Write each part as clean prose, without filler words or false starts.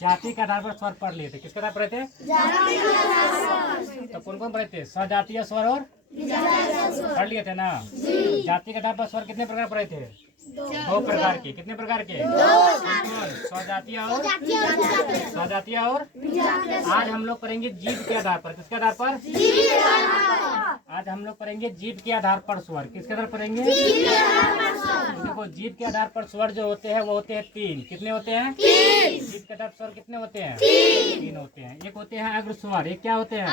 जाति के आधार पर स्वर पढ़ लिए थे। किसके आधार पर पढ़े थे? तो कौन कौन पढ़े थे? सजातीय स्वर और पढ़ लिए थे ना। जाति के आधार पर स्वर कितने प्रकार पढ़े थे? 2 प्रकार के। कितने प्रकार के? स्वजातीय और स्वजातीय। और आज हम लोग पढ़ेंगे जीव के आधार पर। किसके आधार पर? आज हम लोग पढ़ेंगे जीव के आधार पर स्वर। किसके आधार पर पढ़ेंगे? देखो, जीव के आधार पर स्वर जो होते हैं वो होते हैं 3। कितने होते हैं? जीव के आधार पर स्वर कितने होते हैं? 3 होते हैं। एक होते हैं अग्र स्वर। एक क्या होते हैं?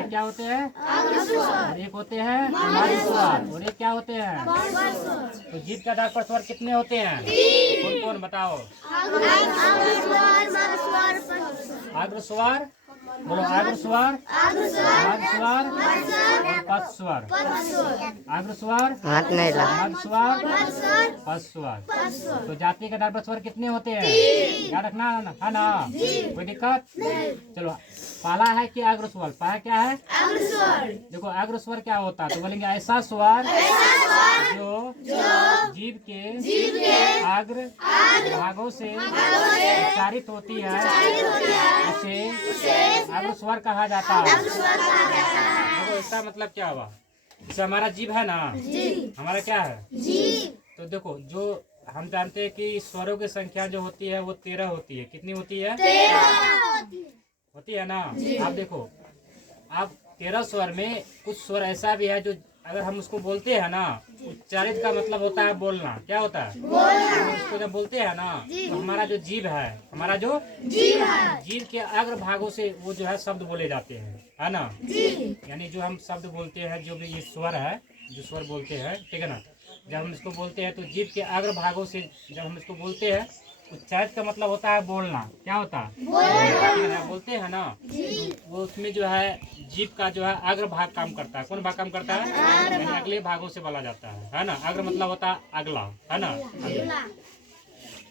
एक क्या होते हैं? और एक होते हैं मध्य स्वर। और एक क्या होते हैं? तो जीव के आधार पर स्वर कितने होते हैं? कौन कौन बताओ? अग्र स्वर, बोलो अग्र स्वर, मध्य स्वर और पद स्वर। अग्र स्वर, मध्य स्वर, पद स्वर। तो जाति के आधार पर स्वर कितने होते हैं? याद रखना है ना? कोई दिक्कत? चलो, पाला है कि अग्र स्वर? पाला क्या है? देखो, अग्र स्वर क्या होता है? तो बोलेंगे ऐसा स्वर जो जीव के अग्र भागों से उच्चारित होती है उसे अग्र स्वर कहा जाता है। देखो, इसका मतलब क्या हुआ? जैसे हमारा जीव है ना, हमारा क्या है? तो देखो, जो हम जानते हैं कि स्वरों की संख्या जो होती है वो 13 होती है। कितनी होती है? 13 होती है ना। आप देखो, आप 13 स्वर में कुछ स्वर ऐसा भी है जो अगर हम उसको बोलते हैं ना, उच्चारित का मतलब होता है बोलना। क्या होता है? हम उसको जब बोलते हैं ना, तो हमारा जो जीव है, हमारा जो जीव के अग्र भागों से वो जो है शब्द बोले जाते हैं, है ना। यानी जो हम शब्द बोलते हैं, जो भी ये स्वर है, जो स्वर बोलते हैं, ठीक है ना, जब हम इसको बोलते हैं तो जीव के अग्र भागों से जब हम इसको बोलते हैं, उच्चारित का मतलब होता है बोलना। क्या होता है? बोलते हैं ना, वो उसमें जो है जीव का जो है अग्र भाग काम करता है। कौन भाग काम करता है? यानी अगले भागों से बोला जाता है ना। अग्र मतलब होता है अगला, है ना, अगला।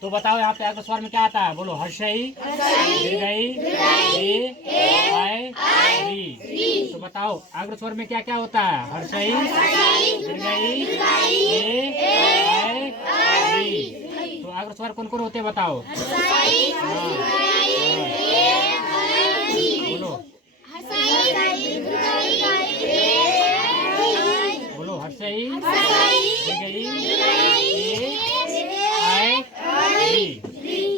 तो बताओ यहाँ पे अग्र स्वर में क्या आता है? बोलो, हर्षई, दीर्घई, री। तो बताओ अग्र स्वर में क्या क्या होता है? हर्षई, दीर्घई, री। तो अग्र स्वर कौन कौन होते हैं बताओ? बोलो, बोलो, हर्षई, दीर्घई,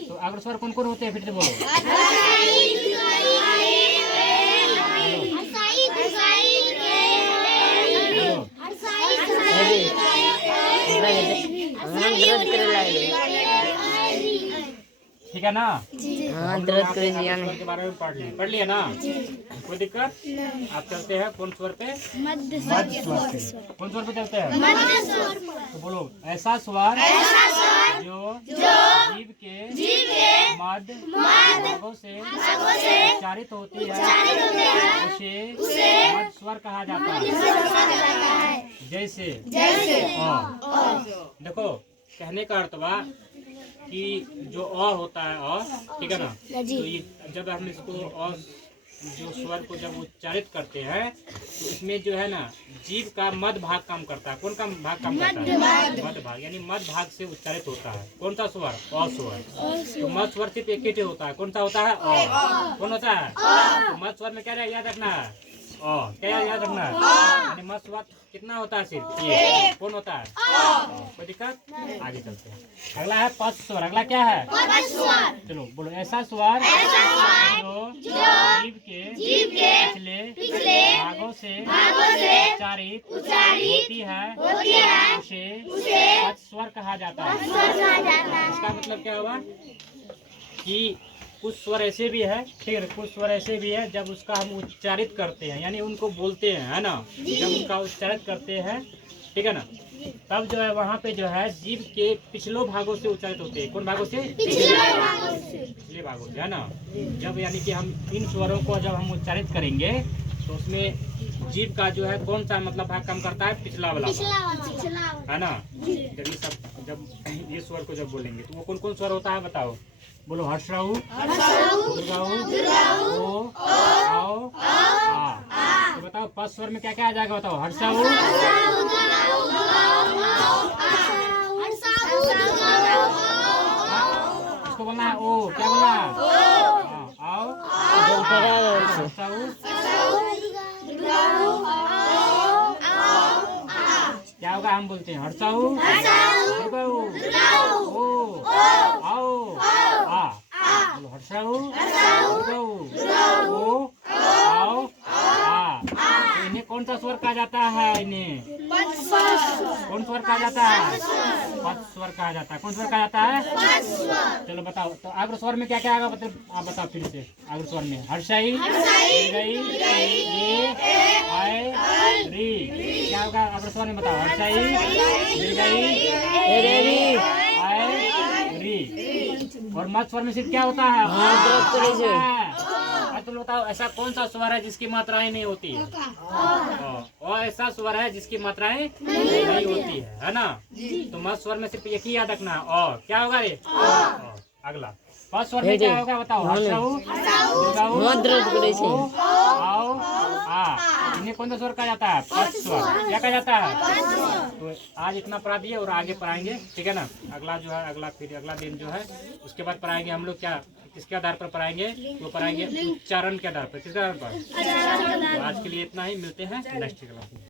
तो अग्र स्वर कौन कौन होते हैं? फिर से बोलो। ठीक है ना? दर्द के बारे में पढ़ लिया ना? कोई दिक्कत? आप चलते हैं कौन स्वर पे? मध्य स्वर पे। कौन स्वर पे चलते हैं? मध्य स्वर। तो बोलो, ऐसा स्वर जो जीव के मध्य भागों से उच्चारित होती है उसे मध्य स्वर कहा जाता है। जैसे देखो, कहने का अर्थ बा कि जो होता है ठीक है ना, तो ये जब हम इसको जो स्वर को जब उच्चारित करते हैं तो इसमें जो है ना जीव का मध्य भाग काम करता है। कौन का भाग काम करता है? मध्य भाग। यानी मध्य भाग से उच्चारित होता है कौन सा स्वर? अ स्वर। तो मध्य स्वर सिर्फ एक ही होता है। कौन सा होता है? अ। कौन होता है? तो मध्य स्वर में क्या याद रखना है? क्या याद रखना है? यानी मध्य स्वर कितना होता है? सिर्फ एक। कौन होता है? कोई दिक्कत? आगे चलते हैं। अगला है पद स्वर। अगला क्या है? चलो बोलो, ऐसा स्वर जो जीव के पिछले भागों से उच्चारित होती है उसे पद स्वर कहा जाता है। इसका मतलब क्या हुआ कि कुछ स्वर ऐसे भी है, ठीक है, कुछ स्वर ऐसे भी है जब उसका हम उच्चारित करते हैं, यानी उनको बोलते हैं, है ना, जब उनका उच्चारित करते हैं, ठीक है ना, तब जो है वहाँ पे जो है जीव के पिछले भागों से उच्चारित होते हैं। कौन भागों से? पिछले भागों से, है ना। जब यानी कि हम इन स्वरों को जब हम उच्चारित करेंगे तो उसमें जीव का जो है कौन सा मतलब भाग काम करता है? पिछला वाला, है ना। जब ये सब जब ये स्वर को जब बोलेंगे तो वो कौन कौन स्वर होता है बताओ? बोलो, हर्षऊ, दीर्घऊ, ओ, आओ, आ। तो बताओ पद स्वर में क्या क्या आ जाएगा बताओ? हर्षऊ, इसको इसको बोलना है ओ, क्या बोलना है? आओ। क्या होगा? हम बोलते हैं हर्षाऊ, ओ, आओ, आ, बोलो हर्षाऊ, ओ, आओ, आ। तो इन्हें कौन सा स्वर कहा जाता है? इन्हें कौन स्वर कहा जाता है? पद स्वर कहा जाता है। कौन स्वर कहा जाता है? चलो बताओ, तो अग्र स्वर में क्या क्या आएगा? मतलब आप बताओ फिर से। अग्र स्वर में हर्षाई, ये, आए, री। क्या होगा अग्र स्वर में? बताओ। हर्षाई, आए, री। और मध्य स्वर में सिर्फ क्या होता है? तुम बताओ, ऐसा कौन सा स्वर है जिसकी मात्राएं नहीं होती है? और ऐसा स्वर है जिसकी मात्राएं नहीं होती है ना? तो मध्य स्वर में सिर्फ एक ही याद रखना है। और क्या होगा रे? अगला पद स्वर में क्या होगा? बताओ। हर्षाऊ, आओ, आ। इन्हें कौन सा स्वर कहा जाता है? पद स्वर। क्या कहा जाता है? तो आज इतना पढ़ा दिए और आगे पढ़ाएंगे, ठीक है ना? अगला जो है, फिर अगला दिन जो है उसके बाद पढ़ाएंगे हम लोग। क्या किसके आधार पर पढ़ाएंगे? वो पढ़ाएंगे उच्चारण के आधार पर। किसके आधार पर? तो आज के लिए इतना ही, मिलते हैं नेक्स्ट क्लास में।